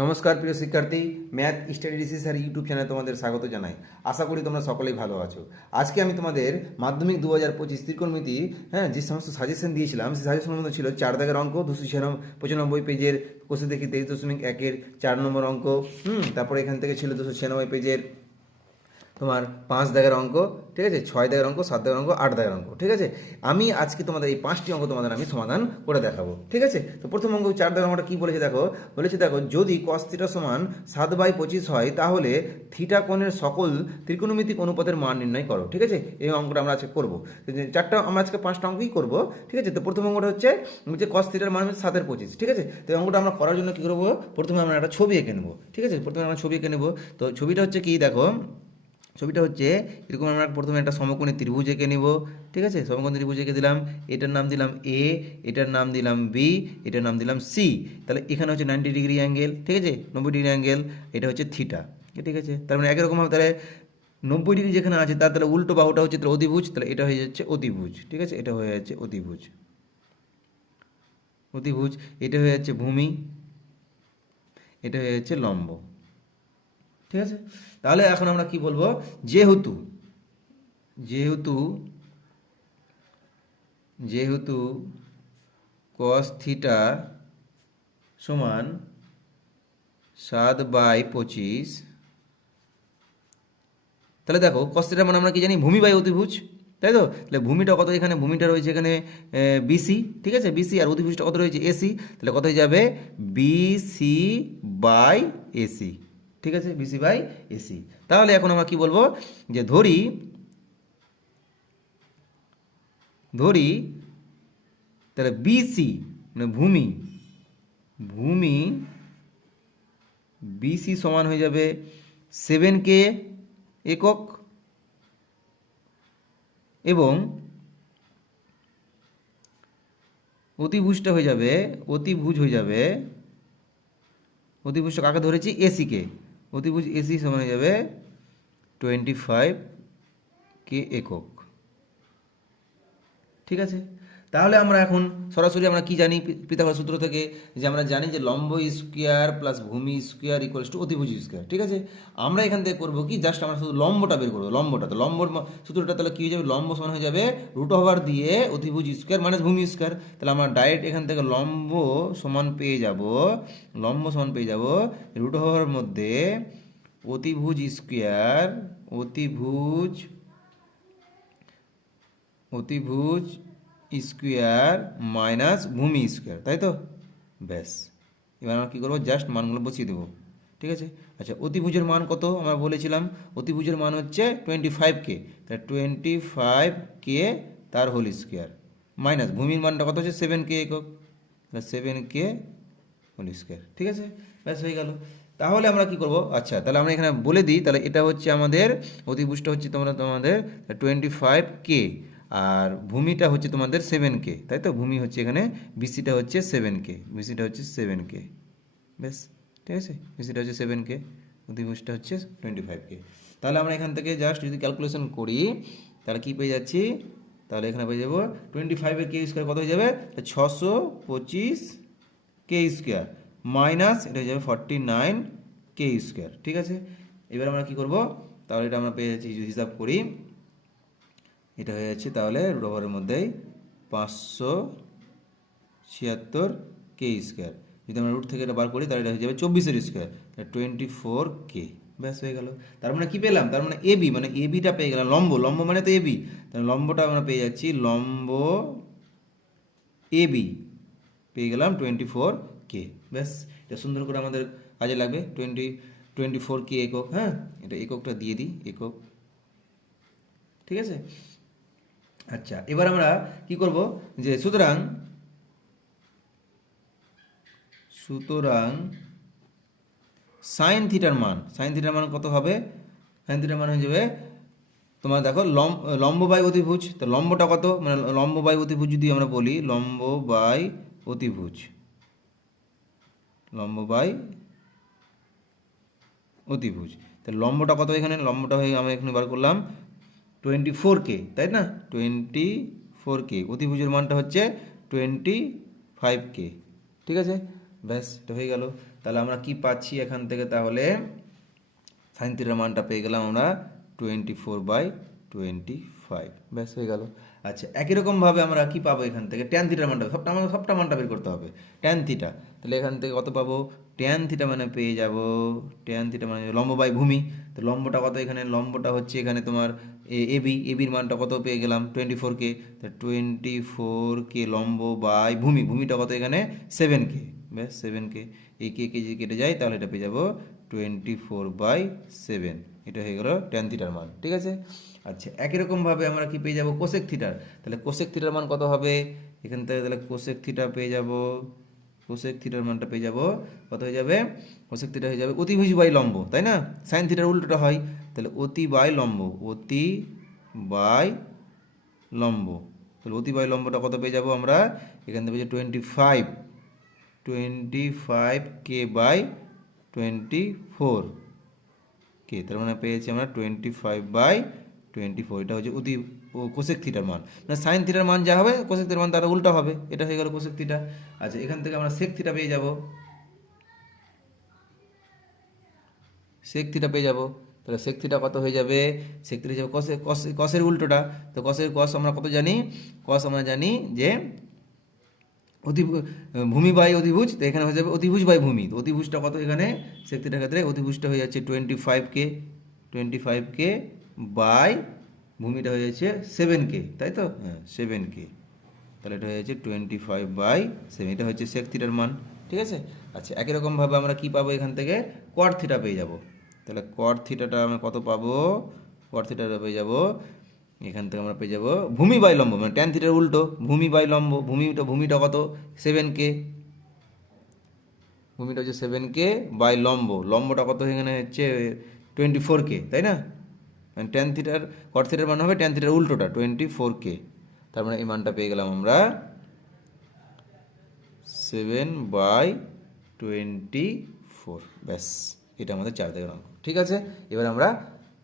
নমস্কার প্রিয় শিক্ষার্থী, math study DC sir YouTube চ্যানেলে তোমাদের স্বাগত জানাই। আশা করি তোমরা সকলেই ভালো আছো। আজকে আমি তোমাদের মাধ্যমিক 2025 ত্রিকোণমিতি যে সমস্ত সাজেশন দিয়েছিলাম, সেই সাজেশনের মধ্যে ছিল 4 দাগের অঙ্ক 295 পেজের কোষে দেখি 23.1-এর 4 নম্বর অঙ্ক। তারপরে এখান থেকে ছিল 296 পেজের তোমার 5 দাগের অঙ্ক, ঠিক আছে, 6 দাগের অঙ্ক, 7 দাগের অঙ্ক, 8 দাগের অঙ্ক, ঠিক আছে। আমি আজকে তোমাদের এই 5টি অঙ্ক তোমাদের আমি সমাধান করে দেখাবো, ঠিক আছে। তো প্রথম অঙ্ক 4 দাগের অঙ্কটা কী বলেছে দেখো, যদি cos θ সমান 7/25 হয় তাহলে থিটা কোণের সকল ত্রিকোণমিতিক অনুপাতের মান নির্ণয় করো, ঠিক আছে। এই অঙ্কটা আমরা আজকে করবো। আমরা আজকে 5টা অঙ্কই করবো, ঠিক আছে। তো প্রথম অঙ্কটা হচ্ছে cos θ মান হচ্ছে 7/25, ঠিক আছে। তো এই অঙ্কটা আমরা করার জন্য কী করবো, প্রথমে আমরা একটা ছবি এঁকে নেবো, ঠিক আছে। প্রথমে আমরা ছবি এঁকে নেবো। তো ছবিটা হচ্ছে কি দেখো, ছবিটা হচ্ছে এরকম। আমরা প্রথমে একটা সমকোণী ত্রিভুজ এঁকে নিব, ঠিক আছে। সমকোণী ত্রিভুজ এঁকে দিলাম, এটার নাম দিলাম এ, এটার নাম দিলাম বি, এটার নাম দিলাম সি। তাহলে এখানে হচ্ছে 90 ডিগ্রি অ্যাঙ্গেল, ঠিক আছে, 90 ডিগ্রি অ্যাঙ্গেল, এটা হচ্ছে থিটা, ঠিক আছে। তার মানে একই রকমভাবে তাহলে 90 ডিগ্রি যেখানে আছে তার তাহলে উল্টো বাহুটা হচ্ছে তাহলে অতিভুজ, তাহলে এটা হয়ে যাচ্ছে অতিভুজ, ঠিক আছে। এটা হয়ে যাচ্ছে অতিভুজ, অতিভুজ। এটা হয়ে যাচ্ছে ভূমি, এটা হয়ে যাচ্ছে লম্ব, ঠিক আছে। তাহলে এখন আমরা কি বলবো, যেহেতু যেহেতু যেহেতু cos θ সমান 7/25, তাহলে দেখো cos θ মানে আমরা কি জানি, ভূমি বাই অতিভুজ, তাই তো। তাহলে ভূমিটা কত, এখানে ভূমিটা রয়েছে এখানে বিসি, ঠিক আছে, বিসি, আর অতিভুজটা কত রয়েছে এসি। তাহলে কত হয়ে যাবে, বিসি বাই এসি, ঠিক আছে, বিসি বাই এসি। তাহলে এখন আমরা কি বলবো, যে ধরি তাহলে বিসি মানে ভূমি বিসি সমান হয়ে যাবে 7K একক, এবং অতিভুজটা হয়ে যাবে, অতিভুজটা কাকে ধরেছি, এসিকে। অতিভুজ এসি সমান হয়ে যাবে 25K একক, ঠিক আছে। তাহলে আমরা এখন সরাসরি আমরা কি জানি পিথাগোরাস সূত্র থেকে, যে আমরা জানি যে লম্ব স্কোয়ার প্লাস ভূমি স্কোয়ার ইকুয়ালস টু অতিভুজ স্কোয়ার, ঠিক আছে। আমরা এখান থেকে করবো কি, জাস্ট আমরা শুধু লম্বটা বের করবো, লম্বটা। তো লম্বর সূত্রটা তাহলে কী হয়ে যাবে, লম্ব সমান হয়ে যাবে √ওভার দিয়ে অতিভুজ স্কোয়ার মাইনাস ভূমি স্কোয়ার। তাহলে আমরা ডাইরেক্ট এখান থেকে লম্ব সমান পেয়ে যাব √ওভার মধ্যে অতিভুজ স্কোয়ার মাইনাস ভূমি স্কোয়ার, তাই তো। ব্যাস, এবার আমরা কী করবো, জাস্ট মানগুলো বসিয়ে দেবো, ঠিক আছে। আচ্ছা, অতিভুজের মান কত আমরা বলেছিলাম, অতিভুজের মান হচ্ছে 25K, তাহলে 25K তার হোল স্কোয়ার মাইনাস ভূমির মানটা কত হচ্ছে 7K একক, তাহলে 7K হোল স্কোয়ার, ঠিক আছে। ব্যাস হয়ে গেল। তাহলে আমরা কি করব, আচ্ছা তাহলে আমরা এখানে বলে দিই, তাহলে এটা হচ্ছে আমাদের অতিভুজটা হচ্ছে তোমাদের 25K, আর ভূমিটা হচ্ছে তোমাদের 7K, তাই তো। ভূমি হচ্ছে এখানে, বিসিটা হচ্ছে 7K, ব্যাস, ঠিক আছে। বিসিটা হচ্ছে 7K, অতিভুজটা হচ্ছে 25K। তাহলে আমরা এখান থেকে জাস্ট যদি ক্যালকুলেশন করি তাহলে কি পেয়ে যাচ্ছি, তাহলে এখানে পেয়ে যাবো 25K স্কোয়ার কত হয়ে যাবে, 625K স্কোয়ার মাইনাস এটা হয়ে যাবে 49K স্কোয়ার, ঠিক আছে। এবার আমরা কি করব, তাহলে এটা আমরা পেয়ে যাচ্ছি, যদি হিসাব করি এটা হয়ে যাচ্ছে তাহলে √ওভারের মধ্যেই 576K স্কোয়ার। যদি আমরা রুট থেকে এটা বার করি তাহলে এটা হয়ে যাবে 24-এর স্কোয়ার, তাহলে 24K। ব্যাস হয়ে গেল। তার মানে কি পেলাম, তার মানে এবি, মানে এবিটা পেয়ে গেলাম, লম্ব মানে তো এবি, তাহলে লম্বটা আমরা পেয়ে যাচ্ছি, লম্ব এবি পেয়ে গেলাম 24K। ব্যাস, এটা সুন্দর করে আমাদের কাজে লাগবে। 24K একক, হ্যাঁ, এটা এককটা দিয়ে দিই, একক, ঠিক আছে। আচ্ছা, এবার আমরা কি করব, যে সুতরাং সাইন থিটার মান কত হবে, সাইন থিটার মান হয়ে যাবে তোমার দেখো লম্ব বাই অতিভুজ। তো লম্বটা কত, মানে লম্ব বাই অতিভুজ যদি আমরা বলি, লম্ব বাই অতিভুজ তো লম্বটা কত, এখানে লম্বটা হয়ে আমরা এখানে বার করলাম 24K, তাই না, 24K। অতিভুজের মানটা হচ্ছে 25K, ঠিক আছে। ব্যাস, এটা হয়ে গেল। তাহলে আমরা কি পাচ্ছি এখান থেকে, তাহলে সাইন থিটার মানটা পেয়ে গেলাম আমরা 24/25, ব্যাস হয়ে গেল। আচ্ছা, একই রকমভাবে আমরা কি পাবো এখান থেকে, ট্যান থিটার মানটা সবটা মানটা বের করতে হবে। ট্যান থিটা, তাহলে এখান থেকে কত পাবো, ট্যান থিটা মানে পেয়ে যাব, ট্যান থিটা মানে লম্ব বাই ভূমি, তো লম্বটা কত, এখানে লম্বটা হচ্ছে এখানে তোমার এবির মানটা কত পেয়ে গেলাম 24K, তা 24K লম্ব বাই ভূমিটা কত এখানে 7K, ব্যাস 7K, এই কে যদি কেটে যায় তাহলে এটা পেয়ে যাবো 24/7, এটা হয়ে গেল ট্যান থিটার মান, ঠিক আছে। আচ্ছা, একই রকমভাবে আমরা কি পেয়ে যাব কোসেক থিটার, তাহলে কোসেক থিটার মান কত হবে এখান থেকে, তাহলে কোসেক থিটা পেয়ে যাব, কোসেক থিটার মানটা পেয়ে যাব কত হয়ে যাবে, কোসেক থিটা হয়ে যাবে অতিভুজ বাই লম্ব, তাই না, সাইন থিটার উল্টোটা হয়, তাহলে অতি বাই লম্ব, অতি বাই লম্ব, তাহলে অতি বাই লম্বটা কত পেয়ে যাব আমরা এখান থেকে, 25K/24, তার মানে পেয়েছি আমরা 25/24, এটা হচ্ছে কোসেক থিটার মান, মানে সাইন থিটার মান যা হবে কোসেক থিটার মান তার উল্টা হবে, এটা হয়ে গেল কোসেক থিটা। আচ্ছা, এখান থেকে আমরা সেক থিটা পেয়ে যাব, সেক থিটা পেয়ে যাব, তাহলে সেক থিটা কত হয়ে যাবে, সেক থিটা যাবে কসের উল্টোটা, তো কস আমরা কত জানি, কস আমরা জানি যে ভূমি বাই অধিভুজ, তো এখানে হয়ে যাবে অধিভুজ বাই ভূমি, তো অধিভুজটা কত এখানে সেক থিটার ক্ষেত্রে অধিভুজটা হয়ে যাচ্ছে 25K বাই ভূমিটা হয়ে যাচ্ছে 7K, তাই তো, হ্যাঁ 7K, তাহলে এটা হয়ে যাচ্ছে 25/7, এটা হচ্ছে সেক থিটার মান, ঠিক আছে। আচ্ছা, একই রকমভাবে আমরা কি পাবো এখান থেকে, কট থিটা পেয়ে যাব, তাহলে কট থিটাটা আমরা কত পাবো, কট থিটাটা পেয়ে যাব এখান থেকে আমরা পেয়ে যাব ভূমি বাই লম্ব, মানে ট্যান থিটার উল্টো ভূমি বাই লম্ব, ভূমিটা কত 7K, ভূমিটা হচ্ছে 7K বাই লম্বটা কত এখানে হচ্ছে 24K, তাই না, মানে ট্যান থিটার কট থিটার মান হবে ট্যান থিটার উল্টোটা 24K, তার মানে এই মানটা পেয়ে গেলাম আমরা 7/24, ব্যাস, এটা আমাদের 4 দাগের অঙ্ক, ঠিক আছে। এবার আমরা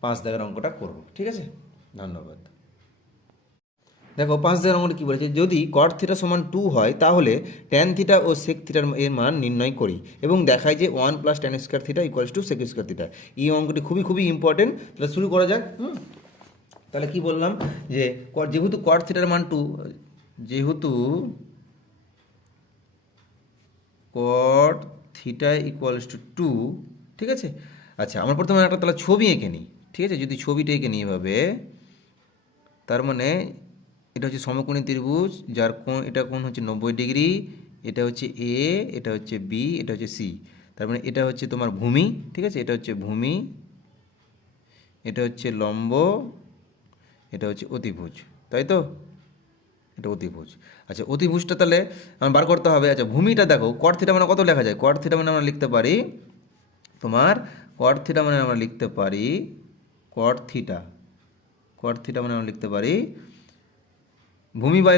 5 দাগের অঙ্কটা করব, ঠিক আছে, ধন্যবাদ। দেখো 5 দাগের অঙ্কটা কী বলেছে, যদি কট থিটা সমান 2 হয় তাহলে ট্যান থিটা ও সেক থিটার এর মান নির্ণয় করি এবং দেখায় যে 1 + tan square theta = sec square theta. এই অঙ্কটি খুবই ইম্পর্টেন্ট, তাহলে শুরু করা যাক। তাহলে কি বললাম যে যেহেতু কট থিটার মান 2, যেহেতু কট থিটা = 2, ঠিক আছে। আচ্ছা, আমরা প্রথমে একটা তাহলে ছবি এঁকে নিই, ঠিক আছে, যদি ছবিটা এঁকে নিই এভাবে, তার মানে এটা হচ্ছে সমকোণী ত্রিভুজ, যার কোণ, এটা কোণ হচ্ছে 90°, এটা হচ্ছে এ, এটা হচ্ছে বি, এটা হচ্ছে সি, তার মানে এটা হচ্ছে তোমার ভূমি, ঠিক আছে, এটা হচ্ছে ভূমি, এটা হচ্ছে লম্ব, এটা হচ্ছে অতিভুজ, তাই তো, এটা অতিভুজ। আচ্ছা, অতিভুজটা তাহলে আমার বার করতে হবে। আচ্ছা, ভূমিটা দেখো, কট থিটা মানে কত লেখা যায়, কট থিটা মানে আমরা লিখতে পারি তোমার, কট থিটা মানে আমরা লিখতে পারি, কট থিটা মানে আমরা লিখতে পারি ভূমি বাই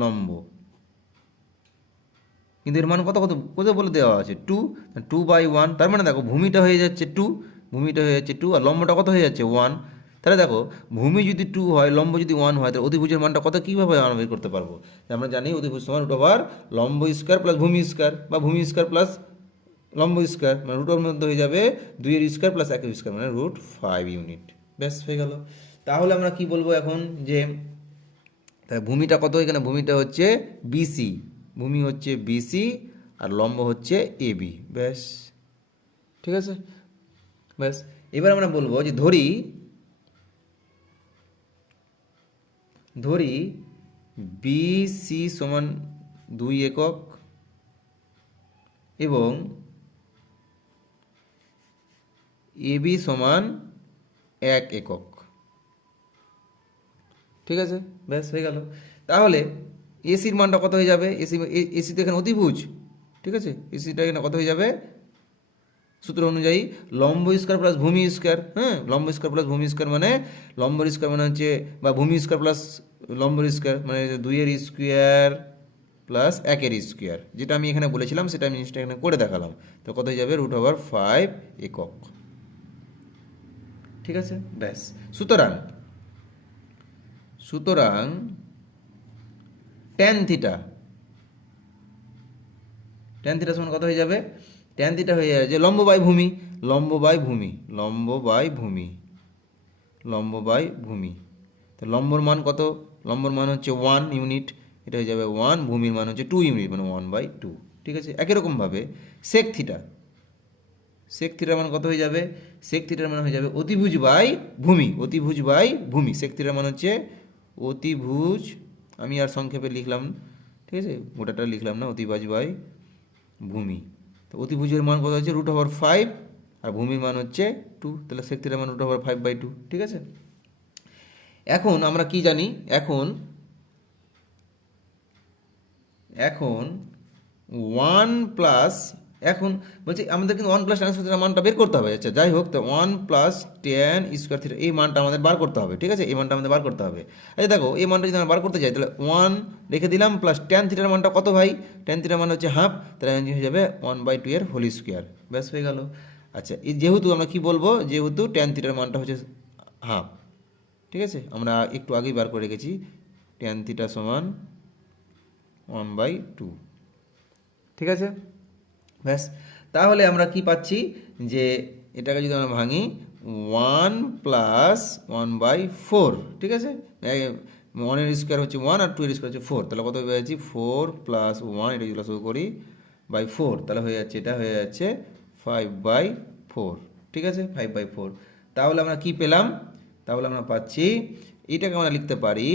লম্ব, কিন্তু এর মান কত বলে দেওয়া আছে 2/1, তার মানে দেখো ভূমিটা হয়ে যাচ্ছে 2, আর লম্বটা কত হয়ে যাচ্ছে 1, তাহলে দেখো ভূমি যদি 2 হয়, লম্ব যদি 1 হয়, তাহলে অধিভুজের মানটা কত কীভাবে আমরা বের করতে পারবো, আমরা জানি অধিভুজ সমান √, লম্ব স্কয়ার প্লাস ভূমি স্কয়ার, বা ভূমি স্কয়ার প্লাস লম্ব স্কয়ার, মানে √এর মধ্যে হয়ে যাবে 2 স্কয়ার প্লাস 1 স্কয়ার, মানে √5 ইউনিট, ব্যাস হয়ে গেল। তাহলে আমরা কি বলবো এখন, যে তাই ভূমিটা কত, এখানে ভূমিটা হচ্ছে বিসি, ভূমি হচ্ছে বিসি আর লম্ব হচ্ছে এবি, ব্যাস, ঠিক আছে, ব্যাস। এবার আমরা বলবো যে ধরি বিসি সমান 2 একক এবং এবি সমান 1 একক, ঠিক আছে, ব্যাস হয়ে গেল। তাহলে এসির মানটা কত হয়ে যাবে, এসি তো এখানে অতিভুজ, ঠিক আছে, এসিটা এখানে কত হয়ে যাবে, সূত্র অনুযায়ী লম্ব স্কয়ার প্লাস ভূমি স্কয়ার, হ্যাঁ, লম্ব স্কয়ার প্লাস ভূমি স্কয়ার মানে লম্বর স্কয়ার মানে হচ্ছে, বা ভূমি স্কয়ার প্লাস লম্বর স্কয়ার মানে 2 স্কয়ার প্লাস 1 স্কয়ার, যেটা আমি এখানে বলেছিলাম সেটা আমি জিনিসটা এখানে করে দেখালাম, তো কত হয়ে যাবে √5 একক, ঠিক আছে, ব্যাস। সুতরাং ট্যান থিটা ট্যান থিটা সমান কত হয়ে যাবে? ট্যান থিটা হয়ে যাবে যে লম্ব বাই ভূমি, লম্ব বাই ভূমি, লম্ব বাই ভূমি, লম্ব বাই ভূমি। তো লম্বর মান কত? লম্বর মান হচ্ছে 1 ইউনিট, এটা হয়ে যাবে 1, ভূমির মান হচ্ছে 2 ইউনিট, মানে 1/2। ঠিক আছে, একই রকমভাবে সেক থিটা, সেক থিটার মান কত হয়ে যাবে? সেক থিটার মান হয়ে যাবে অতিভুজ বাই ভূমি, অতিভুজ বাই ভূমি। সেক থিটার মান হচ্ছে অতিভুজ, আমি আর সংক্ষেপে লিখলাম, ঠিক আছে, গোটাটা লিখলাম না, অতিভুজ বাই ভূমি। তো অতিভুজের মান কত হচ্ছে √5, আর ভূমির মান হচ্ছে 2, তাহলে সেক থিটার মান √5/2। ঠিক আছে, এখন আমরা কি জানি? এখন এখন 1 প্লাস, এখন বলছি আমাদের কিন্তু 1 প্লাস ট্যান স্কয়ার থিটার মানটা বের করতে হবে। আচ্ছা যাই হোক, তো 1 প্লাস ট্যান স্কয়ার থিটা এই মানটা আমাদের বার করতে হবে। ঠিক আছে, এই মানটা আমাদের বার করতে হবে। আচ্ছা দেখো, এই মানটা যদি আমরা বার করতে চাই তাহলে 1 রেখে দিলাম, প্লাস ট্যান থিটার মানটা কত ভাই? ট্যান থিটার মান হচ্ছে হাফ, তাহলে হয়ে যাবে 1/2 এর হোল স্কোয়ার। ব্যাস হয়ে গেল। আচ্ছা, এই যেহেতু আমরা কি বলবো, যেহেতু ট্যান থিটার মানটা হচ্ছে হাফ, ঠিক আছে, আমরা একটু আগেই বার করে রেখেছি ট্যান থিটা সমান 1/2। ঠিক আছে, ব্যাস। তাহলে আমরা কি পাচ্ছি, যে এটাকে যদি আমরা ভাঙি 1 প্লাস 1/4, ঠিক আছে, 1 এর স্কোয়ার হচ্ছে 1 আর 2 এর স্কোয়ার হচ্ছে 4, তাহলে কত পেয়েছি 4 প্লাস 1, এটা যদি শুরু করি বাই 4, তাহলে হয়ে যাচ্ছে, এটা হয়ে যাচ্ছে 5/4। ঠিক আছে, 5/4। তাহলে আমরা কি পেলাম? তাহলে আমরা পাচ্ছি, এটাকে আমরা লিখতে পারি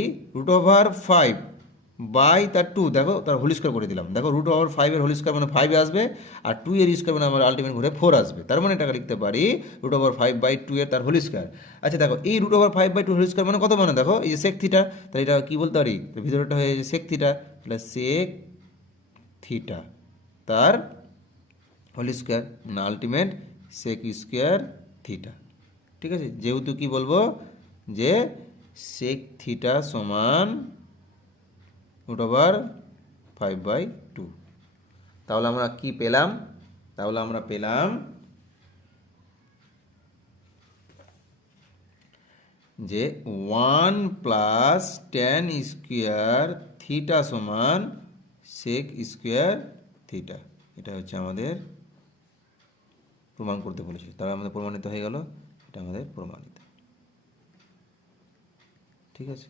√5 বাই তার 2, দেখো তার হোল স্কোয়ার করে দিলাম, দেখো √5 এর হোল স্কোয়ার মানে 5 আসবে, আর 2 এর স্কোয়ার মানে আমার আলটিমেট ঘুরে 4 আসবে, তার মানে এটাকে লিখতে পারি √5/2 এর তার হোল স্কোয়ার। আচ্ছা দেখো, এই √5/2 হোল স্কোয়ার মানে কত, মানে দেখো এই যে সেক থিটা, তাহলে এটা কি বলতে পারি, ভিতরটা হয়ে যাচ্ছে সেক থিটা, তাহলে সেক থিটা তার হোল স্কোয়ার মানে আলটিমেট সেক স্কোয়ার থিটা। ঠিক আছে, যেহেতু কি বলবো, যে সেক থিটা সমান √5/2। তাহলে আমরা কি পেলাম? তাহলে আমরা পেলাম যে 1 প্লাস ট্যান স্কোয়ার থিটা সমান সেক স্কোয়ার থিটা। এটা হচ্ছে আমাদের প্রমাণ করতে বলেছিল, তাহলে আমাদের প্রমাণিত হয়ে গেল, এটা আমাদের প্রমাণিত। ঠিক আছে,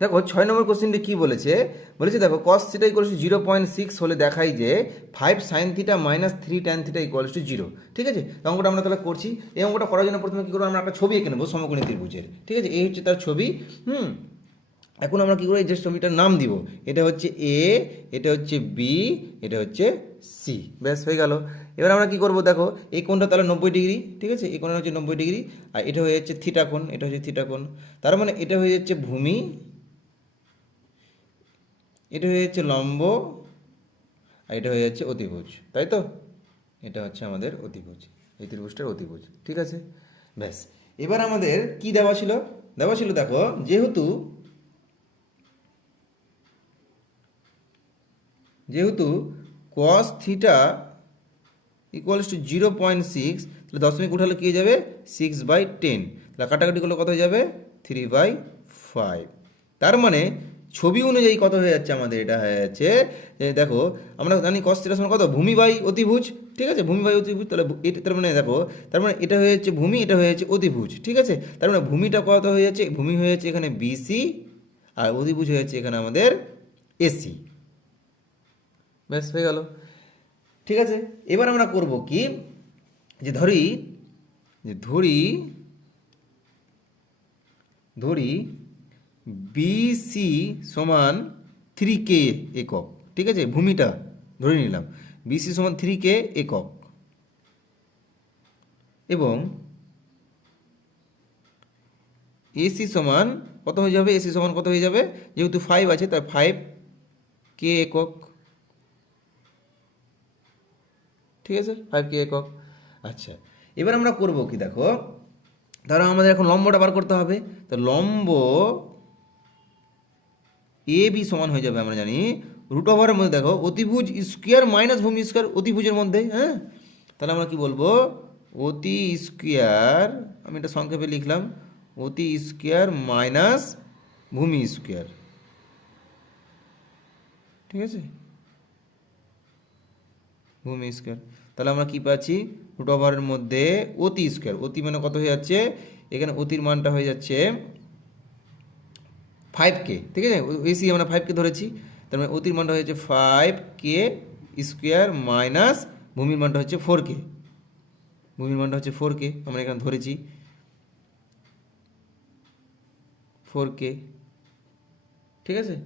দেখো 6 নম্বর কোশ্চেনটি কী বলেছে, বলেছে দেখো cos থিটা ইকুয়ালস টু 0.6 হলে দেখাই যে 5 sin theta minus 3 tan theta equals to 0। ঠিক আছে, এই অঙ্কটা আমরা তাহলে করছি। এই অঙ্কটা করার জন্য প্রথমে কী করবো, আমরা একটা ছবি এঁকে নেবো সমকোণী ত্রিভুজের। ঠিক আছে, এই হচ্ছে তার ছবি। এখন আমরা কী করে যে ছবিটার নাম দিব, এটা হচ্ছে এ, এটা হচ্ছে বি, এটা হচ্ছে সি। ব্যাস হয়ে গেল। এবার আমরা কি করব, দেখো এই কোণটা তাহলে 90 ডিগ্রি। ঠিক আছে, এই কোণটা হচ্ছে 90 ডিগ্রি, আর এটা হয়ে যাচ্ছে থিটা কোণ, এটা হচ্ছে থিটা কোণ। তার মানে এটা হয়ে যাচ্ছে ভূমি, এটা হয়ে যাচ্ছে লম্ব, আর এটা হয়ে যাচ্ছে অতিভুজ, তাই তো? এটা হচ্ছে আমাদের অতিভুজ, এই ত্রিভুজটার অতিভুজ। ঠিক আছে, ব্যাস। এবার আমাদের কি দেওয়া ছিল? দেওয়া ছিল দেখো, যেহেতু cos থিটা ইকুয়ালস টু 0.6, তাহলে দশমিক উঠালে কী হয়ে যাবে 6/10, তাহলে কাটাকাটি করলে কত হয়ে যাবে 3/5। তার মানে ছবি অনুযায়ী কত হয়ে যাচ্ছে আমাদের, এটা হয়ে যাচ্ছে যে দেখো আমরা জানি cos থিটার সমান কত, ভূমি বাই অতিভুজ। ঠিক আছে, ভূমি বাই অতিভুজ, তাহলে এটা তার মানে দেখো, তার মানে এটা হয়ে যাচ্ছে ভূমি, এটা হয়ে যাচ্ছে অতিভুজ। ঠিক আছে, তার মানে ভূমিটা কত হয়ে যাচ্ছে, ভূমি হয়ে যাচ্ছে এখানে বিসি, আর অতিভুজ হয়ে যাচ্ছে এখানে আমাদের এসি। ব্যাস হয়ে গেল। ঠিক আছে, এবার আমরা করব কি, যে ধরি বিসি সমান 3K একক। ঠিক আছে, ভূমিটা ধরে নিলাম, বিসি সমান 3K একক, এবং এসি সমান কত হয়ে যাবে, এসি সমান কত হয়ে যাবে, যেহেতু 5 আছে তাই 5K একক। ঠিক আছে, 5K একক। আচ্ছা, এবার আমরা করব কি, দেখো ধরো আমাদের এখন লম্বটা বার করতে হবে, তো লম্ব এ বি সমান হয়ে যাবে, আমরা জানি √এর মধ্যে দেখো অতিভুজ স্কোয়ার মাইনাস ভূমি স্কোয়ার অতিভুজের মধ্যে। হ্যাঁ, তাহলে আমরা কি বলবো, অতি স্কোয়ার, আমি এটা সংক্ষেপে লিখলাম, অতি স্কোয়ার মাইনাস ভূমি স্কোয়ার। ঠিক আছে, ভূমি স্কোয়ার। তাহলে আমরা কি পাচ্ছি, রুট ওভারের মধ্যে অতি স্কোয়ার, অতি মানে কত হয়ে যাচ্ছে, এখানে অতির মানটা হয়ে যাচ্ছে 5K, ঠিক আছে, এসি আমরা 5K ধরেছি, তার মানে অতির মানটা হয়েছে 5K স্কোয়ার মাইনাস ভূমির মানটা হচ্ছে 4K, ভূমির মানটা হচ্ছে 4K, আমরা এখানে ধরেছি 4K, ঠিক আছে,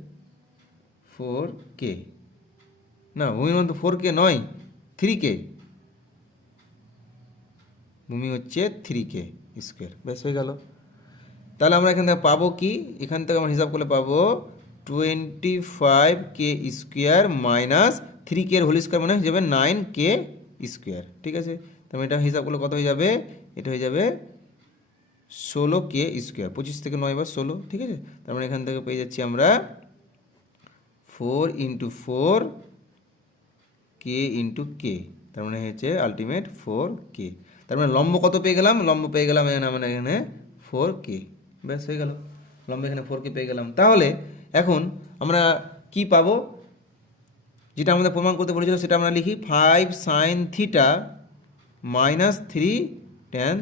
4K, না ভূমির মান তো 4K নয়, 3K, ভূমি হচ্ছে 3K স্কোয়ার, ব্যাস হয়ে গেল। তাহলে আমরা এখান থেকে পাবো কি, এখান থেকে আমরা হিসাব করলে পাবো 25K স্কোয়ার মাইনাস 3K এর হোল স্কোয়ার মানে হয়ে যাবে 9K স্কোয়ার, ঠিক আছে। তাহলে এটা হিসাব করলে কত হয়ে যাবে, এটা হয়ে যাবে 16K স্কোয়ার, 25 থেকে 9 বার 16, ঠিক আছে। তার মানে এখান থেকে পেয়ে যাচ্ছি আমরা 4 × 4K × K, তার মানে হচ্ছে আলটিমেট 4K। তার মানে লম্ব কত পেয়ে গেলাম, লম্ব পেয়ে গেলাম এখানে আমরা এখানে 4K, ব্যাস হয়ে গেল, লম্ব এখানে 4K পেয়ে গেলাম। তাহলে এখন আমরা কি পাবো, যেটা আমাদের প্রমাণ করতে বলেছিল সেটা আমরা লিখি 5 sin theta minus 3 tan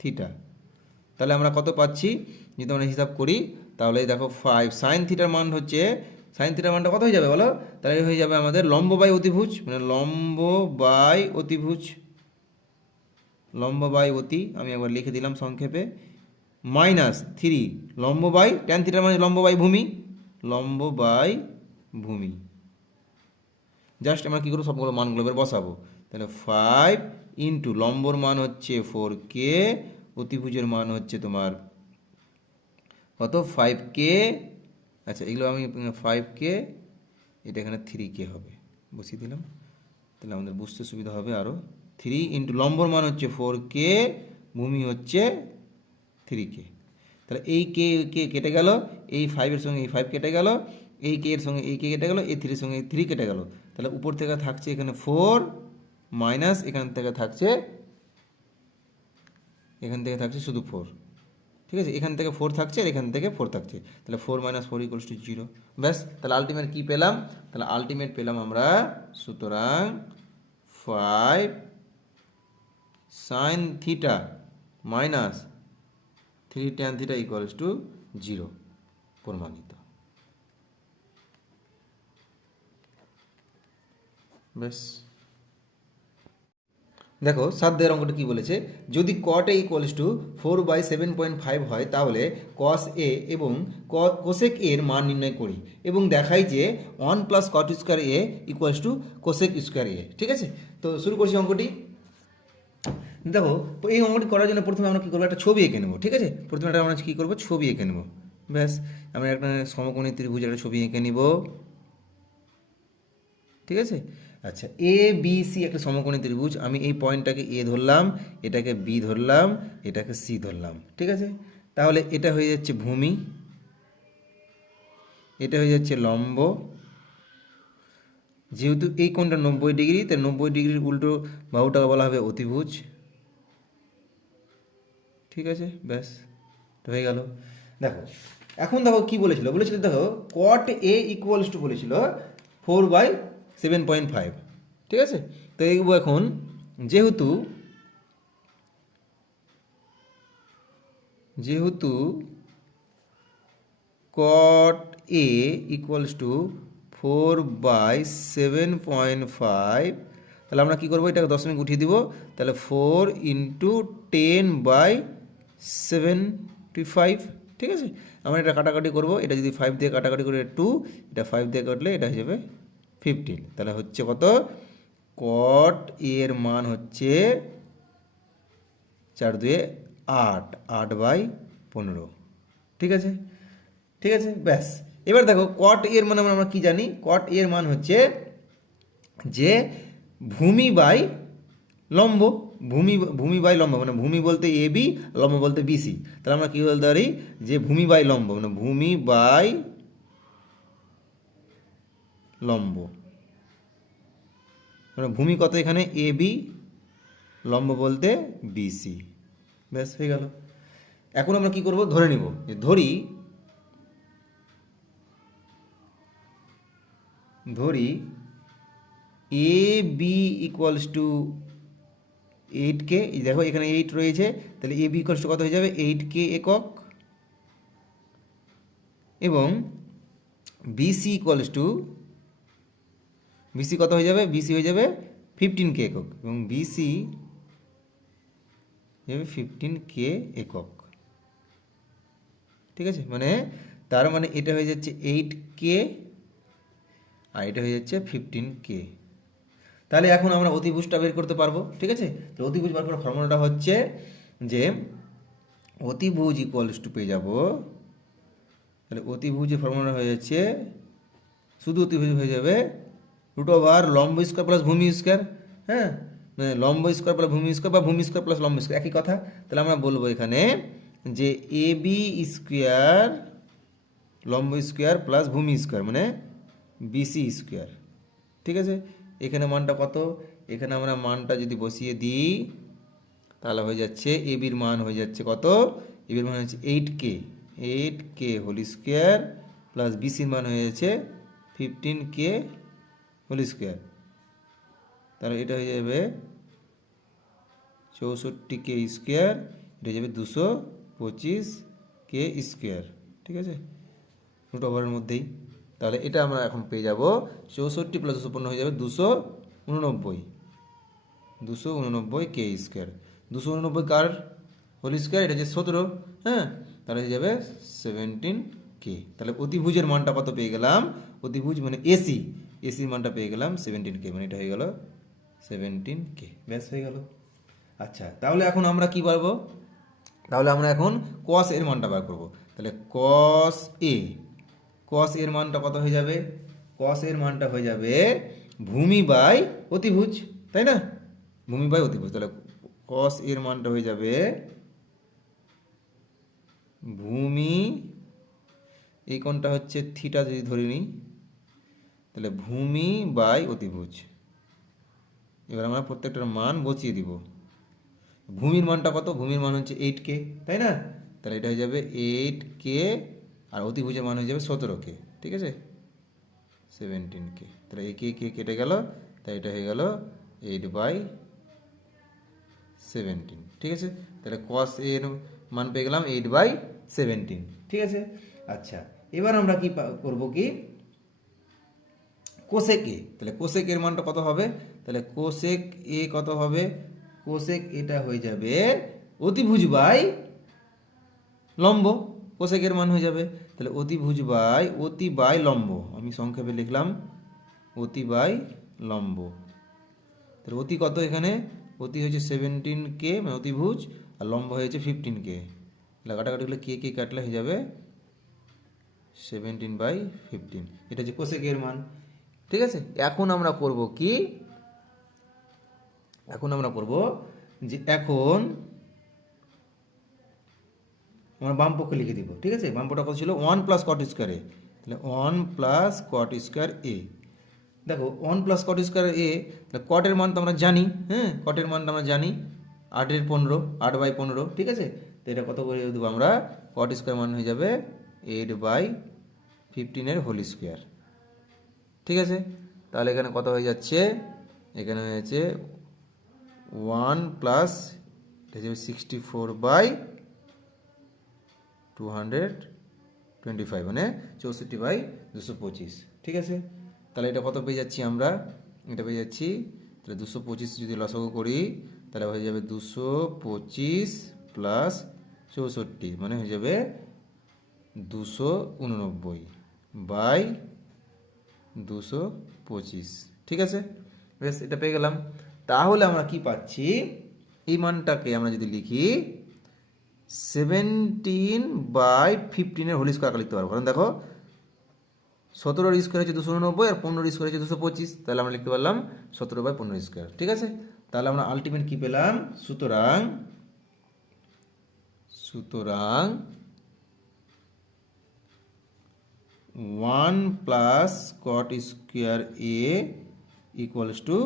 theta. তাহলে আমরা কত পাচ্ছি, যদি আমরা হিসাব করি তাহলে দেখো 5 sin থিটার মান হচ্ছে, সাইন থিটার মানটা কত হয়ে যাবে বলো, তাহলে হয়ে যাবে আমাদের লম্ব বাই অতিভুজ, মানে লম্ব বাই অতিভুজ, লম্ব বাই অতি, আমি একবার লিখে দিলাম সংক্ষেপে, মাইনাস 3 লম্ব বাই ট্যান থিটার মানে লম্ব বাই ভূমি, লম্ব বাই ভূমি। জাস্ট আমরা কী করবো, সবগুলো মানগুলো এবার বসাবো। তাহলে 5 ইন্টু লম্বর মান হচ্ছে 4K, অতিভুজের মান হচ্ছে তোমার কত 5K, আচ্ছা এগুলো আমি 5K, এটা এখানে 3K হবে, বসিয়ে দিলাম, তাহলে আমাদের বুঝতে সুবিধা হবে আরও। 3 ইন্টু লম্বর মান হচ্ছে 4K, ভূমি হচ্ছে 3K। তাহলে এই কে কে কেটে গেল, এই 5-এর সঙ্গে এই 5 কেটে গেল, এই কে এর সঙ্গে এই কে কেটে গেল, এই 3-এর সঙ্গে এই 3 কেটে গেল। তাহলে উপর থেকে থাকছে এখানে 4 মাইনাস এখান থেকে থাকছে, এখান থেকে থাকছে শুধু 4, ঠিক আছে, এখান থেকে 4 থাকছে আর এখান থেকে 4 থাকছে, তাহলে 4 - 4 = 0, ব্যাস। তাহলে আলটিমেট কী পেলাম, তাহলে আলটিমেট পেলাম আমরা, সুতরাং 5 sin theta minus 3 tan theta = 0 প্রমাণিত, ব্যাস। দেখো 7 অঙ্কটা কী বলেছে, যদি cot A = 4/7.5 হয় তাহলে cos A এবং cosec A এর মান নির্ণয় করি এবং দেখাই যে 1 + cot square A = cosec square A, ঠিক আছে। তো শুরু করছি অঙ্কটি। দেখো এই অঙ্কটি করার জন্য প্রথমে আমরা কী করবো, একটা ছবি এঁকে নেবো, ঠিক আছে। প্রথমে আমরা কী করবো, ছবি এঁকে নেবো, ব্যাস। আমরা একটা সমকোণী ত্রিভুজের একটা ছবি এঁকে নিব, ঠিক আছে। আচ্ছা এ বি সি একটা সমকোণী ত্রিভুজ, আমি এই পয়েন্টটাকে এ ধরলাম, এটাকে বি ধরলাম, এটাকে সি ধরলাম, ঠিক আছে। তাহলে এটা হয়ে যাচ্ছে ভূমি, এটা হয়ে যাচ্ছে লম্ব, যেহেতু এই কোণটা 90 ডিগ্রি, তাই 90 ডিগ্রির উল্টো বাহুটাকে বলা হবে অতিভুজ, ঠিক আছে, ব্যাস তো হয়ে গেল। দেখো এখন দেখো কি বলেছিল, দেখো cot A = বলেছিল 4/7.5, ঠিক আছে। তো এইগুলো এখন যেহেতু cot A = 4/7.5, তাহলে আমরা কী করবো, এটাকে দশমিক উঠিয়ে দিব, তাহলে 4 × 10/75, ঠিক আছে। আমরা এটা কাটাকাটি করবো, এটা যদি 5 দিয়ে কাটাকাটি করে 2, এটা 5 দিয়ে কাটলে এটা হয়ে যাবে 15, তাহলে হচ্ছে কত, cot A এর মান হচ্ছে 4 × 2 = 8, 8/15, ঠিক আছে, ঠিক আছে, ব্যাস। এবার দেখো cot A এর মান আমরা কি জানি, cot A এর মান হচ্ছে যে ভূমি বাই লম্ব, ভূমি বাই লম্ব, মানে ভূমি বলতে এ বি, লম্ব বলতে বিসি। তাহলে আমরা কী বলতে পারি, যে ভূমি বাই লম্ব, মানে ভূমি বাই লম্ব, মানে ভূমি কত এখানে এ বি, লম্ব বলতে বিসি, ব্যাস হয়ে গেল। এখন আমরা কি করব, ধরে নিব, ধরি ধরি A B equals to 8k, দেখো এখানে 8 রয়েছে, তাহলে এ বি ইকুয়ালস টু কত হয়ে যাবে 8k একক, এবং বিসি ইকুয়ালস টু বিসি কত হয়ে যাবে, বিসি হয়ে যাবে 15k একক, এবং বিসি যাবে 15k একক। ঠিক আছে, মানে তার মানে এটা হয়ে যাচ্ছে 8k আর এটা হয়ে যাচ্ছে 15k। তাহলে এখন আমরা অতিভুজটা বের করতে পারবো। ঠিক আছে, তো অতিভুজ বার করার ফর্মুলাটা হচ্ছে যে অতিভুজ ইকুয়ালস টু পেয়ে যাব, তাহলে অতিভুজের ফর্মুলা হয়ে যাচ্ছে, শুধু অতিভুজ হয়ে যাবে রুট ওভার লম্ব স্কোয়ার প্লাস ভূমি স্কোয়ার। হ্যাঁ, মানে লম্ব স্কোয়ার প্লাস ভূমি স্কোয়ার বা ভূমি স্কোয়ার প্লাস লম্ব স্কোয়ার একই কথা। তাহলে আমরা বলবো এখানে যে এ বি স্কোয়ার লম্ব স্কোয়ার প্লাস ভূমি স্কোয়ার মানে বিসি স্কোয়ার। ঠিক আছে, এখানে মানটা কত, এখানে আমরা মানটা যদি বসিয়ে দিই তাহলে হয়ে যাচ্ছে এ বির মান হয়ে যাচ্ছে কত, এ বির মান হচ্ছে 8k হোল স্কোয়ার প্লাস বিসির মান হয়ে যাচ্ছে 15k হোল স্কোয়ার। তাহলে এটা হয়ে যাবে 64k স্কোয়ার, এটা হয়ে যাবে 225k স্কোয়ার। ঠিক আছে, রুট ওভারের মধ্যেই। তাহলে এটা আমরা এখন পেয়ে যাব 64 প্লাস 255 হয়ে যাবে 289k স্কোয়ার। 289 কার হোল স্কোয়ার, এটা হচ্ছে 17। হ্যাঁ, তাহলে হয়ে যাবে 17k। তাহলে অতিভুজের মানটা কত পেয়ে গেলাম, অতিভুজ মানে এসির মানটা পেয়ে গেলাম 17k, মানে এটা হয়ে গেল 17k। ব্যাস হয়ে গেল। আচ্ছা, তাহলে এখন আমরা কি পারবো, তাহলে আমরা এখন কস এর মানটা বার করবো। তাহলে কস এর মানটা কত হয়ে যাবে, কস এর মানটা হয়ে যাবে ভূমি বাই অতিভুজ, তাই না, ভূমি বাই অতিভুজ। তাহলে কস এর মানটা হয়ে যাবে ভূমি, এই কোণটা হচ্ছে থিটা যদি ধরে নিই, তাহলে ভূমি বাই অতিভুজ। এবার আমরা প্রত্যেকটার মান বসিয়ে দিব। ভূমির মানটা কত, ভূমির মান হচ্ছে 8k, তাই না, তাহলে এটা হয়ে যাবে 8k, আর অতিভুজের মান হয়ে যাবে 17k। ঠিক আছে, 17k। তাহলে এই কে কেটে গেল, তাই এটা হয়ে গেল 8/17। ঠিক আছে, তাহলে কস এর মান পেয়ে গেলাম 8/17। ঠিক আছে, আচ্ছা এবার আমরা কি করব কি, কোসেক এ। তাহলে কোসেক এর মানটা কত হবে, তাহলে কোসেক এ কত হবে, কোসেক এটা হয়ে যাবে অতিভুজ বাই লম্ব। কোসেকের মান হয়ে যাবে তাহলে অতিভুজ বাই অতি বাই লম্ব, আমি সংক্ষেপে লিখলাম অতি বাই লম্ব। তাহলে অতি কত, এখানে অতি হয়েছে 17k মানে অতিভুজ, আর লম্ব হয়েছে 15k। কাটাকাটি হলে কে কাটলে হয়ে যাবে 17/15, এটা হচ্ছে কোসেকের মান। ঠিক আছে, এখন আমরা করব কি, এখন আমরা করব যে এখন আমরা বাম পক্ষে লিখে দিব। ঠিক আছে, বাম পক্ষটা কত ছিল 1 প্লাস কট স্কোয়ার এ, তাহলে 1 প্লাস কট স্কোয়ার এ। দেখো 1 প্লাস কট স্কোয়ার এ, তাহলে কটের মান তো আমরা জানি, হ্যাঁ কটের মানটা আমরা জানি 8/15, 8/15। ঠিক আছে, তো এটা কত করে দেবো আমরা, কট স্কোয়ার মান হয়ে যাবে 8/15 এর হোল স্কোয়ার। ঠিক আছে, তাহলে এখানে কত হয়ে যাচ্ছে, এখানে হয়েছে 1 প্লাস এটা যাবে 64/225 মানে 64/225। ঠিক আছে, তাহলে এটা কত পেয়ে যাচ্ছি আমরা, এটা পেয়ে যাচ্ছি, তাহলে 225 যদি লসাগু করি তাহলে হয়ে যাবে 225 প্লাস 64 মানে হয়ে যাবে 289/225। ঠিক আছে, বেশ এটা পেয়ে গেলাম। তাহলে আমরা কি পাচ্ছি, এই মানটাকে আমরা যদি লিখি 17/15 এর হোল স্কোয়ার লিখতে পারবো, কারণ দেখো 17 স্কোয়ার হচ্ছে 289 আর 15 স্কোয়ার হচ্ছে 225, তাহলে আমরা লিখতে পারলাম 17/15 স্কোয়ার। ঠিক আছে, তাহলে আমরা আলটিমেট কি পেলাম, সুতরাং 1 plus cot square A equals to,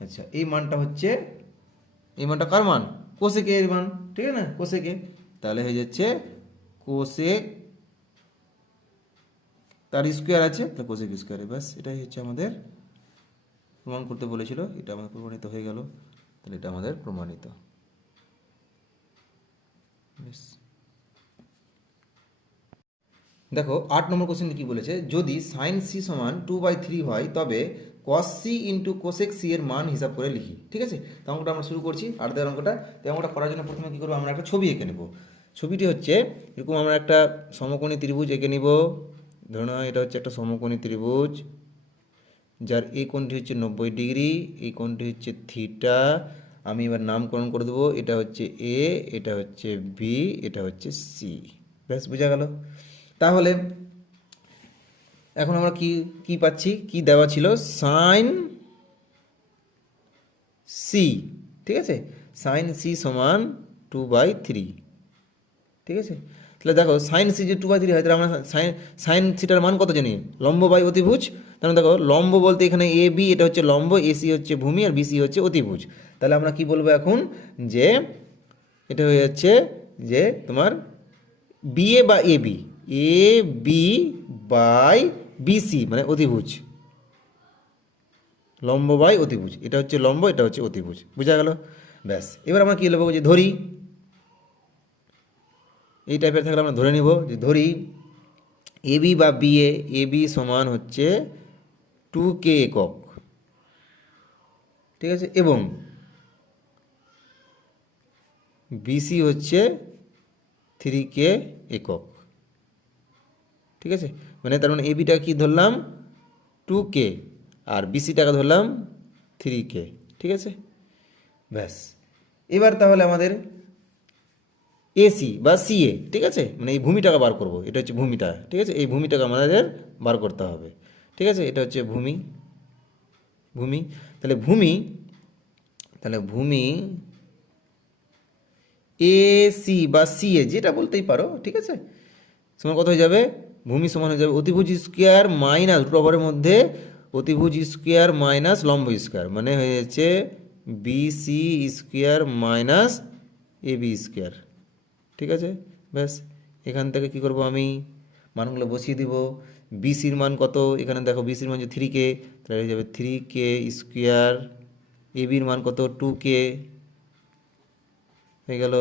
আচ্ছা এই মানটা হচ্ছে, এই মানটা কার মান, কোসেক এর মান। ঠিক আছে না, কোসেক এ, তাহলে হয়ে যাচ্ছে কোসেক, তার স্কোয়ার আছে, তাহলে কোসেক স্কোয়ার। ব্যাস এটাই হচ্ছে আমাদের প্রমাণ করতে বলেছিল, এটা আমাদের প্রমাণিত হয়ে গেল। তাহলে এটা আমাদের প্রমাণিত। বেশ, দেখো 8 নম্বর কোশ্চেন কি বলেছে, যদি সাইন সি সমান 2/3 হয় তবে cos C into cosec C এর মান হিসাব করে লিখি। ঠিক আছে, তো অঙ্কটা আমরা শুরু করছি, 8 অঙ্কটা। তো অঙ্কটা করার জন্য প্রথমে কী করবো, আমরা একটা ছবি এঁকে নেব। ছবিটি হচ্ছে এরকম, আমরা একটা সমকোণী ত্রিভুজ এঁকে নিব। ধরুন এটা হচ্ছে একটা সমকোণী ত্রিভুজ, যার এই কোণটি হচ্ছে 90 ডিগ্রি, এই কোণটি হচ্ছে থিটা। আমি এবার নামকরণ করে দেবো, এটা হচ্ছে এ, এটা হচ্ছে বি, এটা হচ্ছে সি। ব্যাস বোঝা গেল। তাহলে এখন আমরা কি কি পাচ্ছি, কি দেওয়া ছিল, সাইন সি। ঠিক আছে, সাইন সি সমান 2/3। ঠিক আছে, তাহলে দেখো সাইন সি যে 2/3 হয়, তাহলে আমরা সাইন সাইন সিটার মান কত জানি, লম্ব বাই অতিভুজ। তাহলে দেখো লম্ব বলতে এখানে এ বি, এটা হচ্ছে লম্ব, এসি হচ্ছে ভূমি, আর বিসি হচ্ছে অতিভুজ। তাহলে আমরা কি বলবো এখন, যে এটা হয়ে যাচ্ছে যে তোমার বিএ বা A B, A B by BC মানে অতিভুজ, লম্ব বাই অতিভুজ। এটা হচ্ছে লম্ব, এটা হচ্ছে অতিভুজ, বোঝা গেল। ব্যাস এবার আমরা কী লিখবো, যে ধরি, এই টাইপের থাকলে আমরা ধরে নিব, যে ধরি এ বি বা বিএ, এ বি সমান হচ্ছে 2K একক। ঠিক আছে, এবং বিসি হচ্ছে 3K একক। ঠিক আছে, মানে তার মানে এবিটা কি ধরলাম 2K, আর বিসিটাকে ধরলাম 3K। ঠিক আছে, ব্যাস এবার তাহলে আমাদের এসি বা সিএ, ঠিক আছে, মানে এই ভূমিটাকে বার করব, এটা হচ্ছে ভূমিটা। ঠিক আছে, এই ভূমিটাকে আমাদের বার করতে হবে। ঠিক আছে, এটা হচ্ছে ভূমি, ভূমি। তাহলে ভূমি, তাহলে ভূমি এসি বা সিএ যেটা বলতেই পারো। ঠিক আছে, সমান কত হয়ে যাবে, ভূমি সমান হয়ে যাবে অতিভুজ স্কোয়ার মাইনাস রুট ওভারের মধ্যে অতিভুজ স্কোয়ার মাইনাস লম্ব স্কোয়ার, মানে হয়ে যাচ্ছে BC square minus AB square. ঠিক আছে, ব্যাস এখান থেকে কি করব, আমি মানগুলো বসিয়ে দিব। বিসির মান কত, এখানে দেখো বিসির মান যে 3K, তাহলে হয়ে যাবে 3K স্কোয়ার। এবির মান কত 2K হয়ে গেল,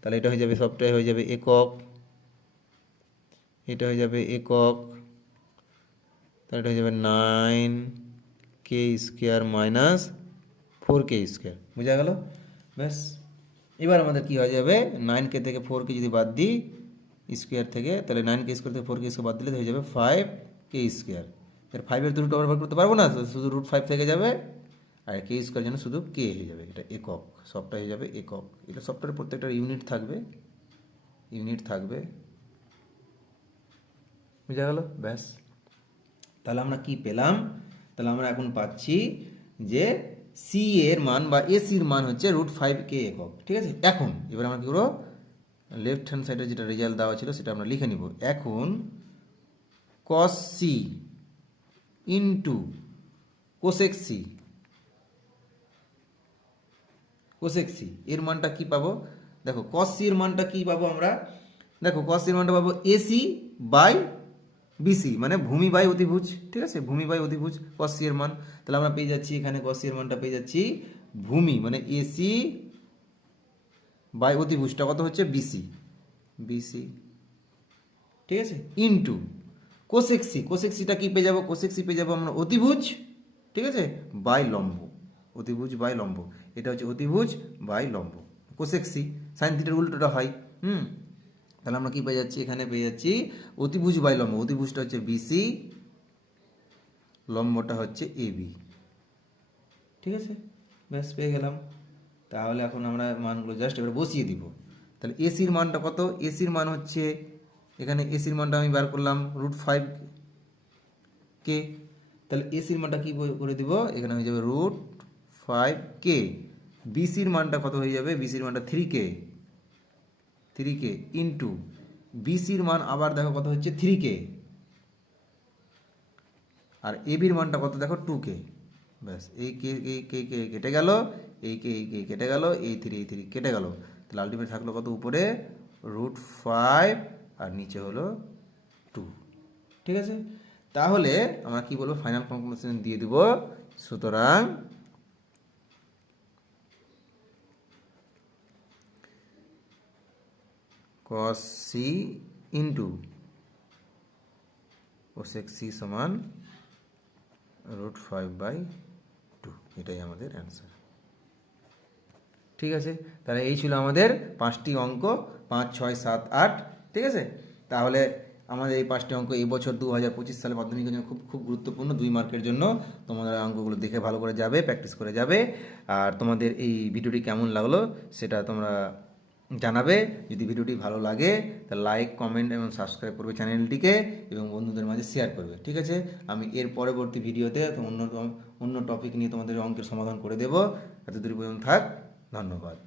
তাহলে এটা হয়ে যাবে, সবটাই হয়ে যাবে একক, এটা হয়ে যাবে একক, তাহলে এটা হয়ে যাবে 9K square minus 4K square, বোঝা গেল। ব্যাস এবার আমাদের কি হয়ে যাবে, 9K থেকে 4K যদি বাদ দিই স্কোয়ার থেকে, তাহলে 9K স্কোয়ার থেকে 4K স্কোয়ার বাদ দিলে হয়ে যাবে 5K স্কোয়ার। এর 5-এর তো রুট ওভার করতে পারবো না, তো শুধু √5 থেকে যাবে, আর K স্কোয়ার যেন শুধু K হয়ে যাবে, এটা একক, সবটা হয়ে যাবে একক। এটা সবটার প্রত্যেকটা ইউনিট থাকবে, ইউনিট থাকবে, বুঝা গেল। ব্যাস তাহলে আমরা কি পেলাম, তাহলে আমরা এখন পাচ্ছি যে সি এর মান বা এসির মান হচ্ছে √5K একক। ঠিক আছে, এখন এবার আমরা কী করবো, লেফট হ্যান্ড সাইডে যেটা রেজাল্ট দেওয়া ছিল সেটা আমরা লিখে নিব। এখন cos C into cosec C, cosec C এর মানটা কি পাবো, দেখো কস সি এর মানটা কি পাবো আমরা, দেখো কস সি এর মানটা পাবো এসি বাই বিসি মানে ভূমি বাই অতিভুজ। ঠিক আছে, ভূমি বাই অতিভুজ কস সি এর মান, তাহলে আমরা পেয়ে যাচ্ছি এখানে কস সি এর মানটা পেয়ে যাচ্ছি ভূমি মানে এসি বাই অতিভুজটা কত হচ্ছে বিসি, বিসি। ঠিক আছে, ইন্টু কোসেক সি, কোসেক সিটা কি পেয়ে যাবো, কোসেক সি পেয়ে যাবো আমরা অতিভুজ। ঠিক আছে, বাই লম্ব, অতিভুজ বাই লম্ব, এটা হচ্ছে অতিভুজ বাই লম্ব কোসেক সি। সাইন থিটার উল্টোটা হয়। তাহলে আমরা কি পেয়ে যাচ্ছি, এখানে পেয়ে যাচ্ছি অতিভুজ বাই লম্ব, অতিভুজটা হচ্ছে বিসি, লম্বটা হচ্ছে এবি। ঠিক আছে, ব্যাস পেয়ে গেলাম। তাহলে এখন আমরা মানগুলো জাস্ট এবার বসিয়ে দিব। তাহলে এসির মানটা কত, এসির মান হচ্ছে এখানে এসির মানটা আমি বার করলাম √5K, তাহলে এসির মানটা কি করে দিব, এখানে হয়ে যাবে √5K। বিসির মানটা কত হয়ে যাবে, বিসির মানটা 3K, 3K ইন্টু বিসির মান আবার দেখো কত হচ্ছে 3K, আর এবির মানটা কত দেখো 2K। ব্যাস এই কে কেটে গেল, এই কে কেটে গেল, এই 3 কেটে গেল, তাহলে আলটিমেট থাকলো কত, উপরে √5 আর নিচে হলো 2। ঠিক আছে, তাহলে আমরা কি বলবো, ফাইনাল কনক্লুশন দিয়ে দিব। সুতরাং cos c into cosec c সমান √5/2, এটাই আমাদের অ্যান্সার। ঠিক আছে, তাহলে এই ছিল আমাদের 5টি অঙ্ক, 5, 6, 7, 8। ঠিক আছে, তাহলে আমাদের এই 5টি অঙ্ক এই বছর 2025 সালে মাধ্যমিকের জন্য খুব খুব গুরুত্বপূর্ণ, 2 মার্কের জন্য। তোমাদের অঙ্কগুলো দেখে ভালো করে যাবে, প্র্যাকটিস করে যাবে। আর তোমাদের এই ভিডিওটি কেমন লাগলো সেটা তোমরা জানাবে। যদি ভিডিওটি ভালো লাগে তাহলে লাইক, কমেন্ট এবং সাবস্ক্রাইব করবে চ্যানেলটিকে, এবং বন্ধুদের মাঝে শেয়ার করবে। ঠিক আছে, আমি এর পরবর্তী ভিডিওতে অন্য টপিক নিয়ে তোমাদের অঙ্কের সমাধান করে দেবো। এতদূর পর্যন্ত থাক, ধন্যবাদ।